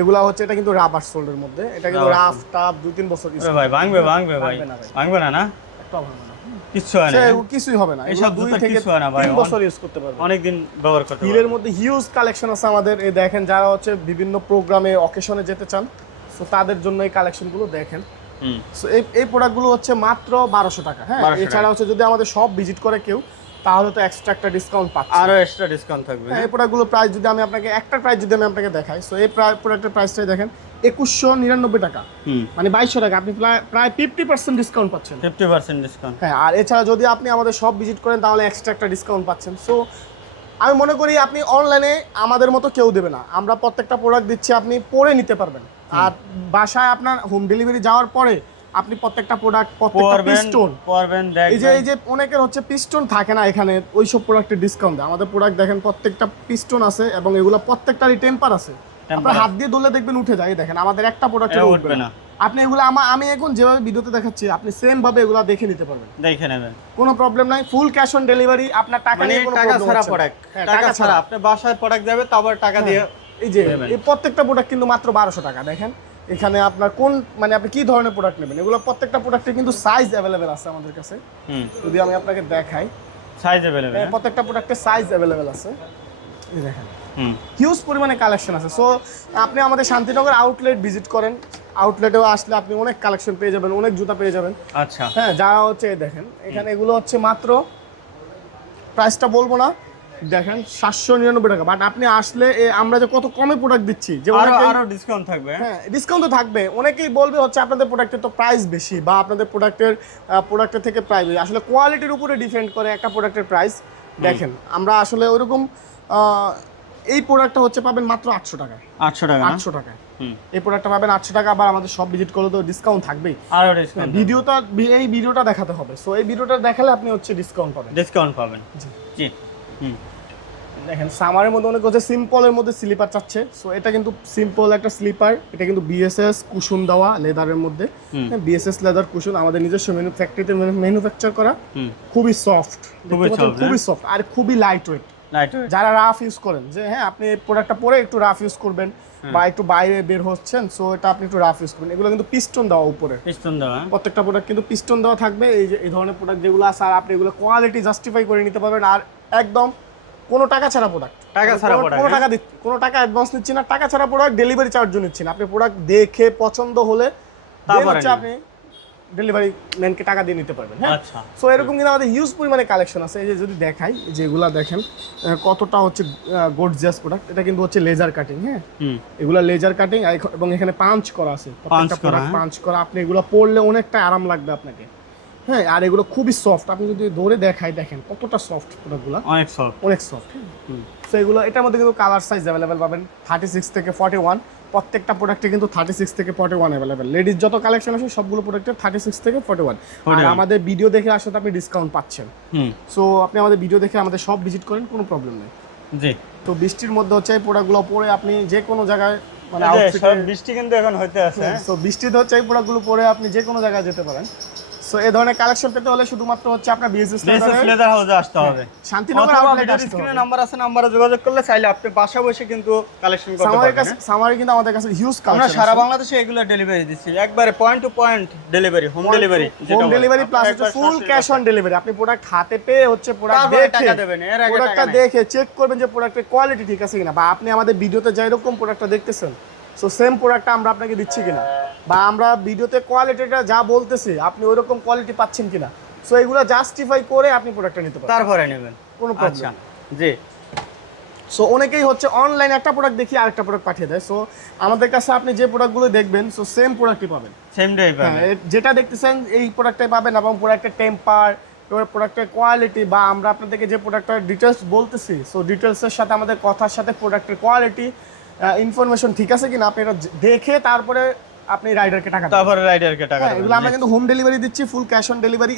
এগুলা হচ্ছে এটা কিন্তু রাবার সোলের মধ্যে, এটা কিন্তু রাফ টাফ 2-3 বছর ইউজ ভাই ভাঙবে ভাঙবে ভাই, ভাঙবে না না একটাও ভাঙবে না, কিচ্ছু হয় না, কিছুই হবে না, এইসব 2 জুতা থেকে কিছু হয় না ভাই, 3 বছর ইউজ করতে পারবেন, অনেক দিন ব্যবহার করতে হিলের মধ্যে হিউজ কালেকশন আছে আমাদের। এই দেখেন যারা হচ্ছে বিভিন্ন প্রোগ্রামে অকেশনে যেতে চান, সো তাদের জন্য এই কালেকশনগুলো দেখেন। সো এই প্রোডাক্টগুলো হচ্ছে মাত্র 1200 টাকা। হ্যাঁ, এছাড়া হচ্ছে যদি আমাদের সব ভিজিট করে কেউ, তাহলে তো এক্সট্রা একটা ডিসকাউন্ট পাচ্ছে, আরো এক্সট্রা ডিসকাউন্ট থাকবে। হ্যাঁ, এই প্রোডাক্টগুলো প্রাইস যদি আমি আপনাকে একটা প্রাইস যদি আমি আপনাকে দেখাই, সো এই প্রোডাক্টের প্রাইসটাই দেখেন 2199 টাকা, মানে 2200 টাকা, আপনি প্রায় 50% ডিসকাউন্ট পাচ্ছেন, 50% ডিসকাউন্ট। হ্যাঁ, আর এছাড়া যদি আপনি আমাদের সব ভিজিট করেন তাহলে এক্সট্রা একটা ডিসকাউন্ট পাচ্ছেন। সো আমি মনে করি আপনি অনলাইনে আমাদের মতো কেউ দেবে না, আমরা প্রত্যেকটা প্রোডাক্ট দিচ্ছি, আপনি পরে নিতে পারবেন, আর বাসায় আপনার হোম ডেলিভারি যাওয়ার পরে আপনি প্রত্যেকটা প্রোডাক্ট, প্রত্যেকটা পিস্টন পরবেন, এই যে অনেকের হচ্ছে পিস্টন থাকে না এখানে, ওই সব প্রোডাক্টের ডিসকাউন্ট দেয়। আমাদের প্রোডাক্ট দেখেন প্রত্যেকটা পিস্টন আছে এবং এগুলো প্রত্যেকটারই টেম্পার আছে, আপনার হাত দিয়ে ধরলে দেখবেন উঠে যায়। দেখেন আমাদের একটা প্রোডাক্টের উঠবে না, আপনি এগুলো আমি এখন যেভাবে ভিডিওতে দেখাচ্ছি আপনি সেম ভাবে এগুলো দেখে নিতে পারবেন, দেখে নেবেন, কোনো প্রবলেম নাই। ফুল ক্যাশ অন ডেলিভারি, আপনার টাকা নিয়ে কোনো টাকা প্রবলেম ছাড়া হচ্ছে না। প্রোডাক্ট, হ্যাঁ, টাকা ছাড়া আপনি বাসায় প্রোডাক্ট যাবে, তারপর টাকা দিয়ে এই যে এই প্রত্যেকটা প্রোডাক্ট কিন্তু মাত্র 1200 টাকা। দেখেন এখানে আপনার কোন মানে আপনি কি ধরনের প্রোডাক্ট নেবেন, এগুলো প্রত্যেকটা প্রোডাক্টের কিন্তু সাইজ অ্যাভেলেবেল আছে আমাদের কাছে। যদি আমি আপনাকে দেখাই, সাইজ অ্যাভেলেবেল, প্রত্যেকটা প্রোডাক্টের সাইজ অ্যাভেলেবেল আছে, এই দেখেন হিউজ পরিমাণে কালেকশন আছে। সো আপনি আমাদের শান্তিনগর আউটলেট ভিজিট করেন, আউটলেটেও আসলে আপনি অনেক কালেকশন পেয়ে যাবেন, অনেক জুতা পেয়ে যাবেন। আচ্ছা, হ্যাঁ, যা হচ্ছে দেখেন এখানে এগুলো হচ্ছে মাত্র, প্রাইসটা বলবো না, দেখেন 799 টাকা, বাট আপনি আসলে আমরা যে কত কমে প্রোডাক্ট দিচ্ছি, যে আরো ডিসকাউন্ট থাকবে। হ্যাঁ, ডিসকাউন্ট তো থাকবে। অনেকেই বলবে হচ্ছে আপনাদের প্রোডাক্টের তো প্রাইস বেশি, বা আপনাদের প্রোডাক্টের থেকে প্রাইস বেশি, আসলে কোয়ালিটির উপরে ডিপেন্ড করে একটা প্রোডাক্টের প্রাইস। দেখেন আমরা আসলে ওইরকম এই প্রোডাক্টটা হচ্ছে পাবেন মাত্র 800 টাকায়, 800 টাকা, 800 টাকায় এই প্রোডাক্টটা পাবেন 800 টাকা। আবার আমাদের সব ভিজিট করলে তো ডিসকাউন্ট থাকবেই, আরো ডিসকাউন্ট, এই ভিডিওটা দেখাতে হবে। সো এই ভিডিওটা দেখালে আপনি হচ্ছে ডিসকাউন্ট পাবেন। জি। দেখেন সামারের মধ্যে অনেক হচ্ছে সিম্পলের মধ্যে স্লিপার চাচ্ছে, সো এটা কিন্তু সিম্পল একটা স্লিপার, এটা কিন্তু বিএসএস কুশন দেওয়া লেদারের মধ্যে, বিএসএস লেদার কুশন, আমাদের নিজস্ব ফ্যাক্টরিতে ম্যানুফ্যাকচার করা, খুবই সফট, খুবই সফট আর খুবই লাইট ওয়েট। যারা রাফ ইউজ করেন, যে হ্যাঁ আপনি প্রোডাক্টটা পরে একটু রাফ ইউজ করবেন বা একটু বাইরে বের হচ্ছেন, সো এটা আপনি একটু রাফ ইউজ করবেন। এগুলো কিন্তু পিস্টন দেওয়া, উপরে পিস্টন দেওয়া, প্রত্যেকটা প্রোডাক্ট কিন্তু পিস্টন দেওয়া থাকবে। এই যে এই ধরনের প্রোডাক্ট যেগুলো আছে, আর আপনি এগুলো কোয়ালিটি জাস্টিফাই করে নিতে পারবেন, আর একদম কোনো টাকা ছাড়া প্রোডাক্ট, কোনো টাকা অ্যাডভান্স নিচ্ছি না, টাকা ছাড়া প্রোডাক্ট, ডেলিভারি চার্জও নিচ্ছি না। আপনি প্রোডাক্ট দেখে পছন্দ হলে তারপর আপনি ডেলিভারি ম্যানকে টাকা দিয়ে নিতে পারবেন। হ্যাঁ, সো এরকম কিন্তু আমাদের হিউজ পরিমাণে কালেকশন আছে। এই যে যদি দেখাই, যেগুলা দেখেন কতটা হচ্ছে গর্জিয়াস প্রোডাক্ট, এটা কিন্তু হচ্ছে লেজার কাটিং। হ্যাঁ, এগুলা লেজার কাটিং এবং এখানে পাঞ্চ করা আছে, প্রত্যেকটা প্রোডাক্ট পাঞ্চ করা। আপনি এগুলো পরলে অনেকটা আরাম লাগবে আপনাকে। হ্যাঁ, আর এগুলো খুবই সফট, আপনি যদি ধরে দেখাই দেখেন কতটা সফট প্রোডাক্টগুলো, অনেক সফট। সো এগুলো এটার মধ্যে কিন্তু কালার সাইজ অ্যাভেলেবেল পাবেন 36 থেকে 41, প্রত্যেকটা প্রোডাক্টে কিন্তু 36 থেকে 41 অ্যাভেলেবেল। লেডিস যত কালেকশন আছে সবগুলো প্রোডাক্টে 36 থেকে 41, আর আমাদের ভিডিও দেখে আসলে আপনি ডিসকাউন্ট পাচ্ছেন। সো আপনি আমাদের ভিডিও দেখে আমাদের সব ভিজিট করেন, কোনো প্রবলেম নেই। জি। তো বৃষ্টির মধ্যে হচ্ছে এই প্রোডাক্টগুলো পরে আপনি যে কোনো জায়গায়, মানে বৃষ্টি কিন্তু এখন হইতে আছে, সো বৃষ্টিতে হচ্ছে এই প্রোডাক্টগুলো পরে আপনি যে কোনো জায়গায় যেতে পারেন। সো এই ধরনের কালেকশন পেতে হলে শুধুমাত্র হচ্ছে আপনার বিএসএস লেদার হাউসে আসতে হবে, শান্তিনগর আউটলেটে আসতে হবে। স্ক্রিনে নাম্বার আছে, নাম্বারে যোগাযোগ করলে চাইলে আপনি বাসা বসে কিন্তু কালেকশন করতে পারবেন। সামারে কিন্তু আমাদের কাছে হিউজ কালেকশন, আমরা সারা বাংলাদেশে এগুলো ডেলিভারি দিচ্ছি, একবারে point to point delivery, home delivery plus হচ্ছে ফুল ক্যাশ অন ডেলিভারি। আপনি প্রোডাক্ট হাতে পেয়ে হচ্ছে প্রোডাক্ট দেখে টাকা দেবেন, এর আগে প্রোডাক্টটা দেখে চেক করবেন যে প্রোডাক্টের কোয়ালিটি ঠিক আছে কিনা, বা আপনি আমাদের ভিডিওতে যে এরকম প্রোডাক্টটা দেখতেছেন, সো সেম প্রোডাক্টটা আমরা আপনাকে দিচ্ছি কিনা, বা আমরা ভিডিওতে কোয়ালিটিটা যা বলতেছি আপনি ওইরকম কোয়ালিটি পাচ্ছেন কিনা। সো এগুলো জাস্টিফাই করে আপনি প্রোডাক্টটা নিতে পারবেন, তারপরে নেবেন, কোনো প্রবলেম। জি। সো অনেকেই হচ্ছে অনলাইনে একটা প্রোডাক্ট দেখি আরেকটা প্রোডাক্ট পাঠিয়ে দেয়। সো আমাদের কাছে আপনি যে প্রোডাক্টগুলো দেখবেন, সো সেম প্রোডাক্টই পাবেন, সেম ডে পাবেন, যেটা দেখতেছেন এই প্রোডাক্টটাই পাবেন, এবং প্রোডাক্টের টেম্পার, প্রোডাক্টের কোয়ালিটি, বা আমরা আপনাদেরকে যে প্রোডাক্টের ডিটেলস বলতেছি, সো ডিটেলসের সাথে আমাদের কথার সাথে প্রোডাক্টের কোয়ালিটি ইনফরমেশন ঠিক আছে কিনা, আপনি এটা দেখে তারপরে আপনি রাইডারকে টাকা দেবেন, তারপরে রাইডারকে টাকা দেবেন। এগুলো আমরা কিন্তু হোম ডেলিভারি দিচ্ছি, ফুল ক্যাশ অন ডেলিভারি।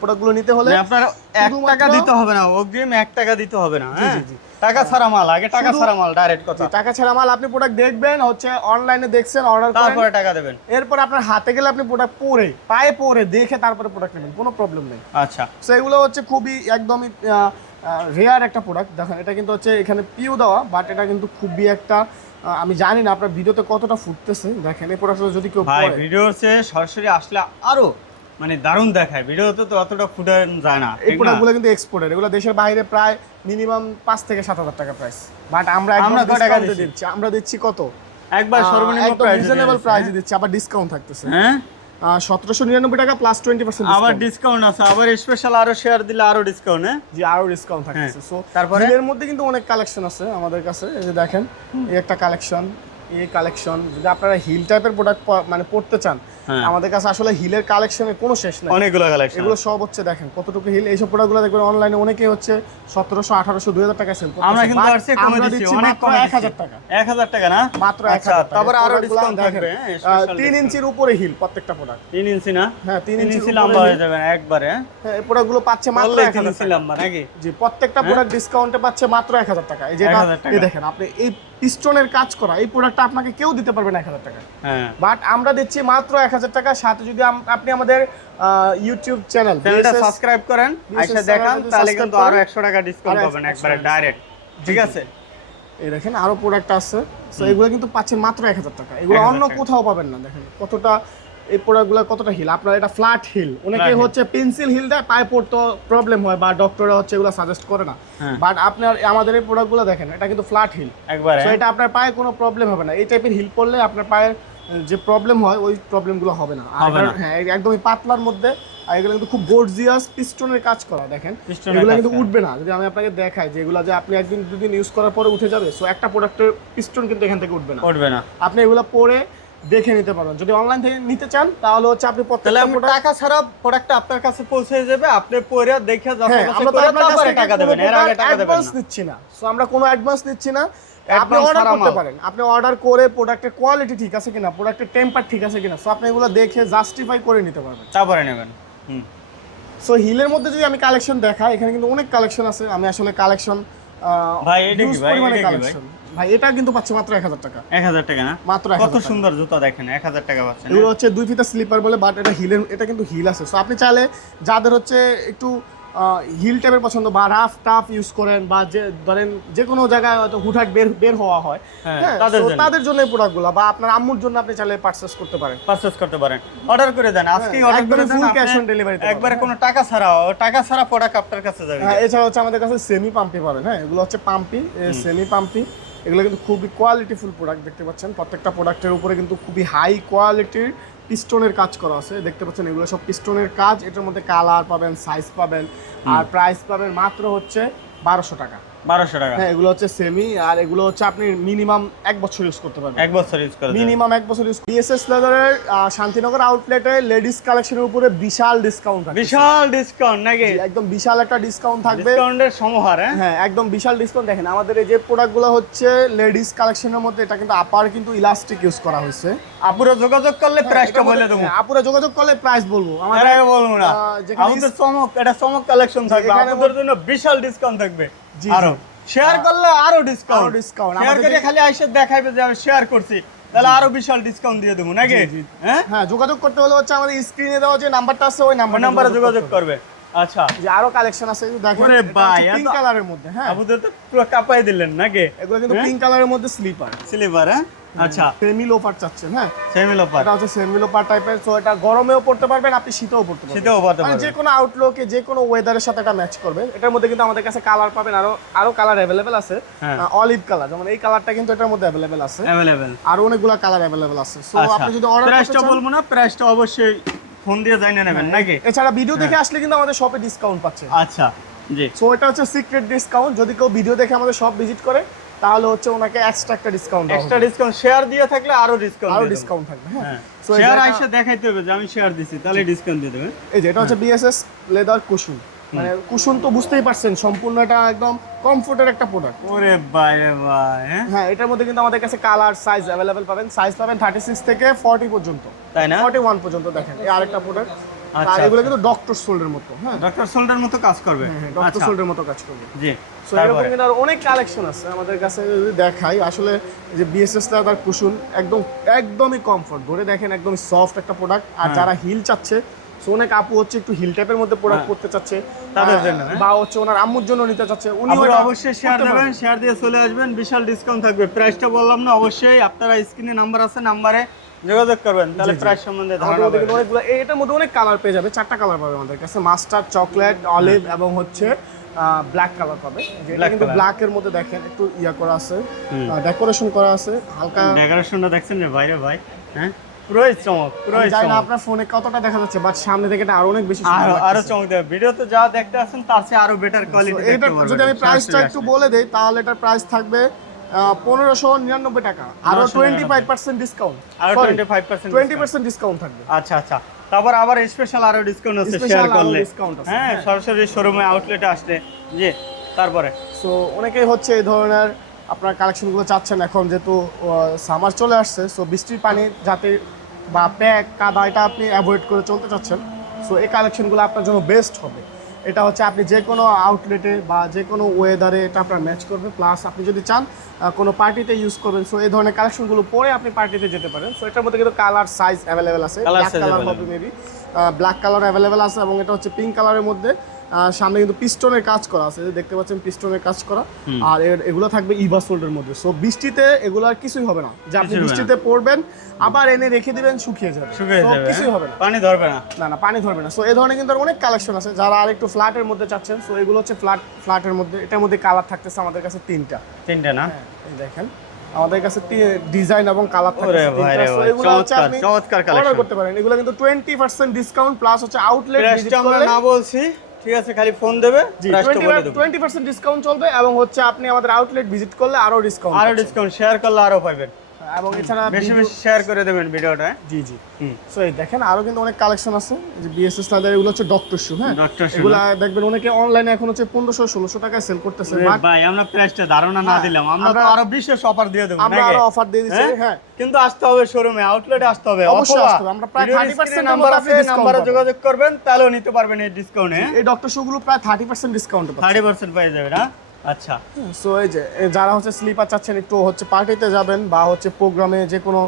প্রোডাক্টগুলো নিতে হলে আপনার 1 টাকা দিতে হবে না, অগ্রিম 1 টাকা দিতে হবে না। হ্যাঁ, টাকা ছাড়া মাল, আগে টাকা ছাড়া মাল, ডাইরেক্ট কথা, টাকা ছাড়া মাল। আপনি প্রোডাক্ট দেখবেন, হচ্ছে অনলাইনে দেখছেন, অর্ডার করেন, তারপরে টাকা দেবেন। এরপর আপনার হাতে গেলে আপনি প্রোডাক্ট পরে পায়ে পরে দেখে তারপরে প্রোডাক্ট নেবেন, কোনো প্রবলেম নেই। আচ্ছা, সো এগুলো হচ্ছে খুবই একদমই রেয়ার একটা প্রোডাক্ট। দেখেন এটা কিন্তু হচ্ছে এখানে পিউ দেওয়া, বাট এটা কিন্তু খুবই একটা আমি জানি না আপনার ভিডিওতে কতটা ফুটতেছে, দেখেন এই প্রোডাক্টটা যদি কেউ ভাই পরে ভিডিওতে সরাসরি আসলে আরো মানে দারুণ দেখায়, ভিডিওতে তো অতটা ফুটানো যায় না। এই প্রোডাক্টগুলো কিন্তু এক্সপোর্টেড, এগুলো দেশের বাইরে প্রায় মিনিমাম 5 থেকে 7,000 টাকা প্রাইস, বাট আমরা কত টাকা দিচ্ছি, আমরা দিচ্ছি কত একবার সর্বনিম্ন প্রাইস রিজনেবল প্রাইসে দিচ্ছি, আবার ডিসকাউন্ট থাকতেছে। হ্যাঁ 1799 টাকা প্লাস 20% আবার ডিসকাউন্ট আছে, আবার স্পেশাল আরো শেয়ার দিলে আরো ডিসকাউন্ট। হ্যাঁ জি, আরো ডিসকাউন্ট থাকতেছে। সো তারপরে এর মধ্যে কিন্তু অনেক কালেকশন আছে আমাদের কাছে, এই যে দেখেন এই একটা কালেকশন, এই কালেকশন, যদি আপনারা হিল টাইপের প্রোডাক্ট মানে পড়তে চান, আমাদের কাছে আসলে হিলের কালেকশনের কোনো শেষ নাই, অনেকগুলো কালেকশন। এগুলো সব হচ্ছে দেখেন কতটুকু হিল, এইসব প্রোডাক্টগুলো দেখবেন অনলাইনে অনেকে হচ্ছে 1700 1800 2000 টাকা সেল করতেছে, আমরা কিন্তু আরসি কম আমরা দিচ্ছি, দিচ্ছি অনেক মাত্র কম 1000 টাকা, 1000 টাকা না মাত্র আচ্ছা 1000 টাকা। তারপর আরো প্রোডাক্টগুলো ডিসকাউন্ট দেখেন, থাকবে। হ্যাঁ 3 ইঞ্চির উপরে হিল প্রত্যেকটা প্রোডাক্ট, 3 ইঞ্চি না? হ্যাঁ 3 ইঞ্চি লম্বা হয়ে যাবে একবারে। হ্যাঁ এই প্রোডাক্টগুলো পাচ্ছে মাত্র 1000 ইঞ্চি টাকা লম্বা নাকি? জি, প্রত্যেকটা প্রোডাক্ট ডিসকাউন্টে পাচ্ছে মাত্র 1000 টাকা। এই যেটা 1000 টাকা। এই দেখেন আপনি এই পিস্টনের কাজ করা এই প্রোডাক্টটা আপনাকে কেউ দিতে পারবে না 1000 টাকা, হ্যাঁ বাট আমরা দিচ্ছি মাত্র 1000 টাকা। সাথে যদি আপনি আমাদের ইউটিউব চ্যানেলটা সাবস্ক্রাইব করেন, আইসা দেখান, তাহলে কিন্তু আরো 100 টাকা ডিসকাউন্ট পাবেন একবারে ডাইরেক্ট। ঠিক আছে, এই দেখেন আরো প্রোডাক্ট আছে, সো এগুলো কিন্তু পাচ্ছেন মাত্র 1000 টাকা, এগুলো অন্য কোথাও পাবেন না। দেখেন কতটা এই প্রোডাক্টগুলো কতটা হিল, আপনার এটা ফ্ল্যাট হিল, অনেকে হচ্ছে পেন্সিল হিল দেয়, পায়ে পড়তে প্রবলেম হয় বা ডক্টররা হচ্ছে এগুলো সাজেস্ট করে না, বাট আপনার আমাদের এই প্রোডাক্টগুলো দেখেন এটা কিন্তু ফ্ল্যাট হিল একবারে, সো এটা আপনার পায়ে কোনো প্রবলেম হবে না। এই টাইপের হিল পরলে আপনার পায়ের যে প্রবলেম হয় ওই প্রবলেমগুলো হবে না। আর হ্যাঁ একদমই পাতলার মধ্যে, আর এগুলো কিন্তু খুব গর্জিয়াস পিস্টনের কাজ করা, দেখেন এগুলো কিন্তু উঠবে না। যদি আমি আপনাকে দেখাই যে এগুলো যে আপনি একদিন দুদিন ইউজ করার পরে উঠে যাবে, সো একটা প্রোডাক্টের পিস্টন কিন্তু এখান থেকে উঠবে না। আপনি এগুলো পরে দেখে নিতে পারবেন। যদি অনলাইন থেকে নিতে চান তাহলে হচ্ছে আপনি প্রত্যেকটা টাকা ছাড়া প্রোডাক্টটা আপনার কাছে পৌঁছে যাবে, আপনি পরে দেখে আমরা তো আপনার কাছ থেকে টাকা দেবেন, এর আগে টাকা দেবেন অ্যাডভান্স নিচ্ছি না। সো আমরা কোনো অ্যাডভান্স নিচ্ছি না, আপনি অর্ডার করতে পারেন, আপনি অর্ডার করে প্রোডাক্টের কোয়ালিটি ঠিক আছে কিনা, প্রোডাক্টের টেম্পার ঠিক আছে কিনা, সো আপনি এগুলো দেখে জাস্টিফাই করে নিতে পারবেন, তারপরে নেবেন। সো হিলের মধ্যে যদি আমি কালেকশন দেখাই, এখানে কিন্তু অনেক কালেকশন আছে। আমি আসলে কালেকশন ভাই এটা কি ভাই, ভাই এটা কিন্তু পাচ্ছে মাত্র 1000 টাকা। 1000 টাকা না? মাত্র কত সুন্দর জুতা দেখেন, 1000 টাকা পাচ্ছেন। এগুলো হচ্ছে 2 ফিতা স্লিপার বলে, বাট এটা হিলের, এটা কিন্তু হিল আছে। সো আপনি চাইলে যাদের হচ্ছে একটু হিল টাইপের পছন্দ বা রাফ টাফ ইউজ করেন, বা যে ধরেন যে কোনো জায়গায় হয়তো হুটহাট বের হওয়া হয়, হ্যাঁ তাদের জন্য এই প্রোডাক্টগুলো, বা আপনার আম্মুর জন্য আপনি চাইলে পারচেজ করতে পারেন, অর্ডার করে দেন, আজকেই অর্ডার করে দেন, ফুল ক্যাশ অন ডেলিভারি, একবারে কোনো টাকা ছাড়া প্রোডাক্ট আপনার কাছে যাবে। হ্যাঁ এছাড়া হচ্ছে আমাদের কাছে সেমি পাম্পি পাবেন। হ্যাঁ এগুলো হচ্ছে পাম্পি, সেমি পাম্পি, এগুলো কিন্তু খুবই কোয়ালিটিফুল প্রোডাক্ট। দেখতে পাচ্ছেন প্রত্যেকটা প্রোডাক্টের উপরে কিন্তু খুবই হাই কোয়ালিটির পিস্টনের কাজ করা আছে, দেখতে পাচ্ছেন এগুলো সব পিস্টনের কাজ। এটার মধ্যে কালার পাবেন, সাইজ পাবেন, আর প্রাইস পাবেন মাত্র হচ্ছে 1200 টাকা। 1200 টাকা। হ্যাঁ এগুলো হচ্ছে সেমি, আর এগুলো হচ্ছে আপনি মিনিমাম 1 বছর ইউজ করতে পারবেন, 1 বছর ইউজ করতে মিনিমাম 1 বছর ইউজ। বিএসএস লেদারের শান্তিনগর আউটলেটে লেডিস কালেকশনের উপরে বিশাল ডিসকাউন্ট থাকবে, বিশাল ডিসকাউন্ট নাকি? একদম বিশাল একটা ডিসকাউন্ট থাকবে, ডিসকাউন্টের সমাহার। হ্যাঁ একদম বিশাল ডিসকাউন্ট। দেখেন আমাদের এই যে প্রোডাক্টগুলো হচ্ছে লেডিস কালেকশনের মধ্যে, এটা কিন্তু আপার কিন্তু ইলাস্টিক ইউজ করা হয়েছে। আপুরা যোগাযোগ করলে প্রাইসটা বলে দেবো, আপুরা যোগাযোগ করলে প্রাইস বলবো, আমাদের বলবো না, আমাদের চমক, এটা চমক কালেকশন থাকবে, আপনাদের জন্য বিশাল ডিসকাউন্ট থাকবে। আরো শেয়ার করলে আরো ডিসকাউন্ট, শেয়ার করে খালি আইসা দেখাইবে যে আমি শেয়ার করছি, তাহলে আরো বিশাল ডিসকাউন্ট দিয়ে দেবো নাকি? হ্যাঁ যোগাযোগ করতে হলে হচ্ছে আমাদের স্ক্রিনে দেওয়া যে নাম্বারটা আছে ওই নাম্বারে যোগাযোগ করবে। আচ্ছা যে আরো কালেকশন আছে দেখেন, ওরে ভাই পিঙ্ক কালারের মধ্যে, হ্যাঁ আপুদের তো পুরো কাপাই দিলেন নাকি? এগুলো কিন্তু পিঙ্ক কালারের মধ্যে স্লিপার। হ্যাঁ আচ্ছা, সেমি লোফার চাচ্ছেন? হ্যাঁ সেমি লোফার, এটা হচ্ছে সেমি লোফার টাইপের। সো এটা গরমেও পড়তে পারবেন, আপনি শীতেও পড়তে পারবেন, মানে যে কোনো আউটলুকে যে কোনো ওয়েদারের সাথে এটা ম্যাচ করবে। এটার মধ্যে কিন্তু আমাদের কাছে কালার পাবেন, আরো কালার अवेलेबल আছে, অলিভ কালার, যেমন এই কালারটা কিন্তু এটার মধ্যে अवेलेबल আছে, আর অনেকগুলো কালার अवेलेबल আছে। সো আপনি যদি অর্ডার করতে চান, প্রাইসটা বলবো না, প্রাইসটা অবশ্যই ফোন দিয়ে জানিয়ে নেবেন নাকি? এছাড়া ভিডিও দেখে আসলে কিন্তু আমাদের শপে ডিসকাউন্ট পাচ্ছে। আচ্ছা জি, সো এটা হচ্ছে সিক্রেট ডিসকাউন্ট। যদি কেউ ভিডিও দেখে আমাদের শপ ভিজিট করে তাহলে হচ্ছে ওনাকে এক্সট্রা একটা ডিসকাউন্ট, শেয়ার দিয়ে থাকলে আরো ডিসকাউন্ট থাকবে। হ্যাঁ সো শেয়ার আইসা দেখাইতে হবে যে আমি শেয়ার দিছি, তাহলে ডিসকাউন্ট দিয়ে দেবে। এই যে এটা হচ্ছে বিএসএস লেদার কুশন, মানে কুশন তো বুঝতেই পারছেন, সম্পূর্ণ এটা একদম কমফোর্টের একটা প্রোডাক্ট। ওরে ভাই ভাই, হ্যাঁ এটার মধ্যে কিন্তু আমাদের কাছে কালার সাইজ अवेलेबल পাবেন, সাইজ পাবেন 36 থেকে 40 পর্যন্ত, তাই না? 41 পর্যন্ত। দেখেন এই আরেকটা প্রোডাক্ট, আর এগুলো কিন্তু ডক্টর সোল্ডের মতো, হ্যাঁ ডক্টর সোল্ডার মতো কাজ করবে, ডক্টর সোল্ডের মতো কাজ করবে। জি, সো এরকম কিন্তু আর অনেক কালেকশন আছে আমাদের কাছে। যদি দেখাই আসলে যে বিএসএস লেদার কুশন একদমই কমফোর্ট, ধরে দেখেন একদম সফট একটা প্রোডাক্ট। আর যারা হিল চাচ্ছে সো অনেক আপু হচ্ছে একটু হিল টাইপের মধ্যে প্রোডাক্ট করতে চাচ্ছে তাদের জন্য, বা হচ্ছে ওনার আম্মুর জন্য নিতে চাচ্ছে, উনি আপনারা ওটা অবশ্যই শেয়ার দেবেন, শেয়ার দিয়ে চলে আসবেন, বিশাল ডিসকাউন্ট থাকবে। প্রাইসটা বললাম না, অবশ্যই আপনারা স্ক্রিনে নাম্বার আছে, নাম্বারে যোগাযোগ করবেন, তাহলে প্রাইস সম্বন্ধে ধারণা আমাদের পাবেন। অনেকগুলো এটার মধ্যে অনেক কালার পেয়ে যাবে, 4টা কালার পাবে আমাদের কাছে, মাস্টার্ড, চকলেট, অলিভ এবং হচ্ছে ব্ল্যাক কালার পাবে। যেটা কিন্তু ব্ল্যাক এর মধ্যে দেখেন একটু ইয়া করা আছে, ডেকোরেশন করা আছে হালকা। ডেকোরেশনটা দেখছেন রে ভাই, হ্যাঁ পুরোই চমক, পুরোই জানি না চমক। আপনার ফোনে কতটা দেখা যাচ্ছে, বাট সামনে থেকে এটা আরো অনেক বেশি সুন্দর আরো লাগতেছে। চমক দেবে। ভিডিওতে যা দেখতে আছেন তার চেয়ে আরো বেটার কোয়ালিটি এটা দেখতে পারবেন। যদি আমি প্রাইসটা একটু বলে দেই তাহলে এটার প্রাইস থাকবে 1599 টাকা, আরো 25% ডিসকাউন্ট, আরো 25% 20% ডিসকাউন্ট থাকবে। আচ্ছা আচ্ছা, তারপর আবার স্পেশাল আরো ডিসকাউন্ট আছে Special শেয়ার আরো করলে। discount আছে, হ্যাঁ, সরাসরি শোরুমে আউটলেটে আসলে। জি, তারপরে সো অনেকেই হচ্ছে এই ধরনের আপনার কালেকশনগুলো চাচ্ছেন এখন, যেহেতু সামার চলে আসছে, সো বৃষ্টির পানি যাতে বা প্যাক কাদা এটা আপনি অ্যাভয়েড করে চলতে চাচ্ছেন, সো এই কালেকশনগুলো আপনার জন্য বেস্ট হবে। এটা হচ্ছে আপনি যে কোনো আউটলেটে বা যে কোনো ওয়েদারে এটা আপনার ম্যাচ করবে, প্লাস আপনি যদি চান কোনো পার্টিতে ইউজ করবেন, সো এই ধরনের কালেকশনগুলো পরে আপনি পার্টিতে যেতে পারেন। সো এটার মধ্যে কিন্তু কালার সাইজ অ্যাভেলেবেল আছে, Color black size colour available। হবে মেবি, ব্ল্যাক কালার অ্যাভেলেবেল আছে, এবং এটা হচ্ছে পিঙ্ক কালারের মধ্যে। সামনে কিন্তু পিস্টনের কাজ করা আছে, এই যে দেখতে পাচ্ছেন পিস্টনের কাজ করা, আর এগুলো থাকবে ইভা সোল্ডের মধ্যে। সো বৃষ্টিতে এগুলো আর কিছুই হবে না, যে আপনি কিছুই হবে না। বৃষ্টিতে পড়বেন আবার এনে রেখে দিবেন, শুকিয়ে যাবে, শুকিয়ে So, যাবে, কিছুই হবে না, পানি ধরবে না। না না পানি ধরবে না। সো এই ধরনের কিন্তু আর অনেক কালেকশন আছে, যারা আর একটু ফ্ল্যাটের মধ্যে চাচ্ছেন, সো এগুলো হচ্ছে ফ্ল্যাটের মধ্যে। এটার মধ্যে কালার থাকতেছে আমাদের কাছে 3টা, তিনটা না? এই দেখেন আমাদের কাছে ডিজাইন এবং কালার ওরে থাকতেছে ভাই 3টা। রে সো ভাই, এগুলো হচ্ছে চমৎকার, আপনি চমৎকার অর্ডার কালেকশন। করতে পারেন। এগুলো কিন্তু 20% ডিসকাউন্ট প্লাস হচ্ছে আউটলেট ভিজিট প্রাইসটা আমরা করলে না বলছি, ঠিক আছে, খালি ফোন দেবে, প্রাইসটা বলে দেব। 20% ডিসকাউন্ট চলবে, এবং হচ্ছে আপনি আমাদের আউটলেট ভিজিট করলে আরো ডিসকাউন্ট, আরো ডিসকাউন্ট, শেয়ার করলে আরো পাবেন। এবং এছাড়া বেশি বেশি শেয়ার করে দেবেন ভিডিওটা। জি জি। সো এই দেখেন আরো কিন্তু অনেক কালেকশন আছে, এই যে বিএসএস লাদার, এগুলো হচ্ছে ডক্টর শু। হ্যাঁ, Dr. shoe এগুলা দেখবেন অনেকে অনলাইনে এখন হচ্ছে 1500-1600 টাকায় সেল করতেছে, বাট ভাই আমরা প্রাইসটা ধারণা না দিলাম, আমরা তো আরো বিশেষ অফার দিয়ে দেব আমরা নাকি? আরো অফার দিয়ে দিচ্ছি। হ্যাঁ, কিন্তু আসতে হবে শোরুমে, আউটলেটে আসতে হবে, অবশ্যই অথবা আসতে হবে। আমরা প্রায় ভিডিওর 30% স্ক্রিনে এর নাম্বার মতো আছে, আপনি discount নাম্বারে পাবেন। যোগাযোগ করবেন, তাহলেও নিতে পারবেন এই ডিসকাউন্টে। এই ডক্টর শু গুলো প্রায় 30% ডিসকাউন্ট পাচ্ছেন। 30% পেয়ে যাবে না? আচ্ছা, সো এই যে যারা হচ্ছে স্লিপার চাচ্ছেন, একটু হচ্ছে পার্টিতে যাবেন বা হচ্ছে প্রোগ্রামে যে কোনো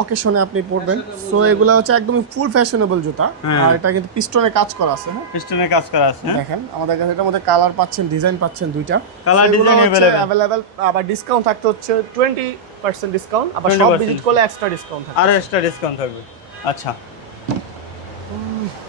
অকেশনে আপনি পরবেন, সো এগুলো হচ্ছে একদমই ফুল ফ্যাশনেবল জুতা। আর এটা কিন্তু পিস্টনের কাজ করা আছে। হ্যাঁ, পিস্টনের কাজ করা আছে। দেখেন আমাদের কাছে এটার মধ্যে কালার পাচ্ছেন, ডিজাইন পাচ্ছেন দুইটা, Color, design अवेलेबल। আবার ডিসকাউন্ট থাকতে হচ্ছে 20% ডিসকাউন্ট, আবার সব 20% ভিজিট করলে এক্সট্রা ডিসকাউন্ট থাকবে। আরো এক্সট্রা ডিসকাউন্ট থাকবে। আচ্ছা,